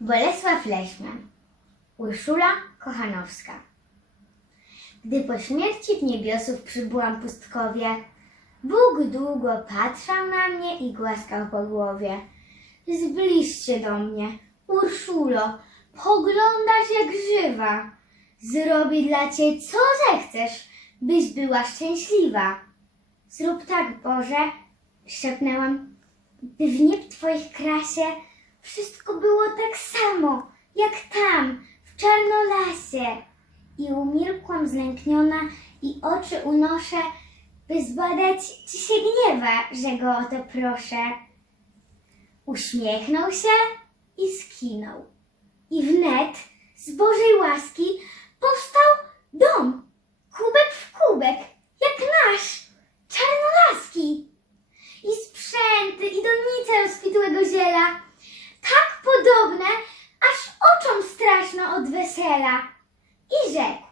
Bolesław Leśmian, Urszula Kochanowska. Gdy po śmierci w niebiosów przybyłam pustkowie, Bóg długo patrzał na mnie i głaskał po głowie. Zbliż się do mnie, Urszulo, poglądasz jak żywa. Zrobię dla ciebie co zechcesz, byś była szczęśliwa. Zrób tak, Boże, szepnęłam, by w nieb Twoich krasie wszystko było tak samo, jak tam, w czarnolasie. I umilkłam znękniona i oczy unoszę, by zbadać, czy się gniewa, że go o to proszę. Uśmiechnął się i skinął. I wnet z Bożej łaski powstał dom, kubek w kubek, jak nasz, czarnolaski. I sprzęty, i donice rozkwitłego ziela, tak podobne, aż oczom straszno od wesela. I rzekł,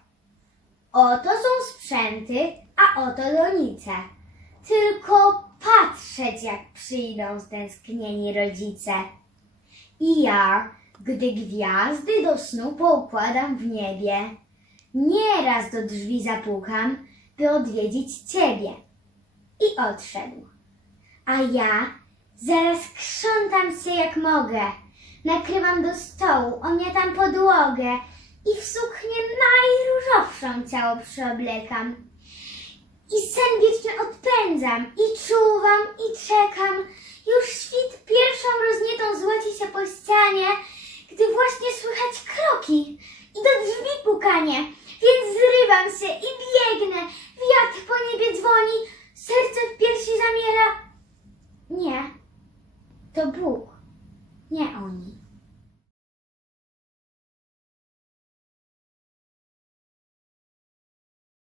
oto są sprzęty, a oto donice. Tylko patrzeć, jak przyjdą stęsknieni rodzice. I ja, gdy gwiazdy do snu poukładam w niebie, nieraz do drzwi zapukam, by odwiedzić ciebie. I odszedł. A ja zaraz krzątam się jak mogę. Nakrywam do stołu, omiatam podłogę i w suknię najróżowszą ciało przyoblekam. I sen wieczny odpędzam i czuwam i czekam. Już świt pierwszą roznietą złoci się po ścianie, gdy właśnie słychać kroki i do drzwi pukanie. Więc zrywam się i biegnę. Wiatr po niebie dzwoni, 不你。爱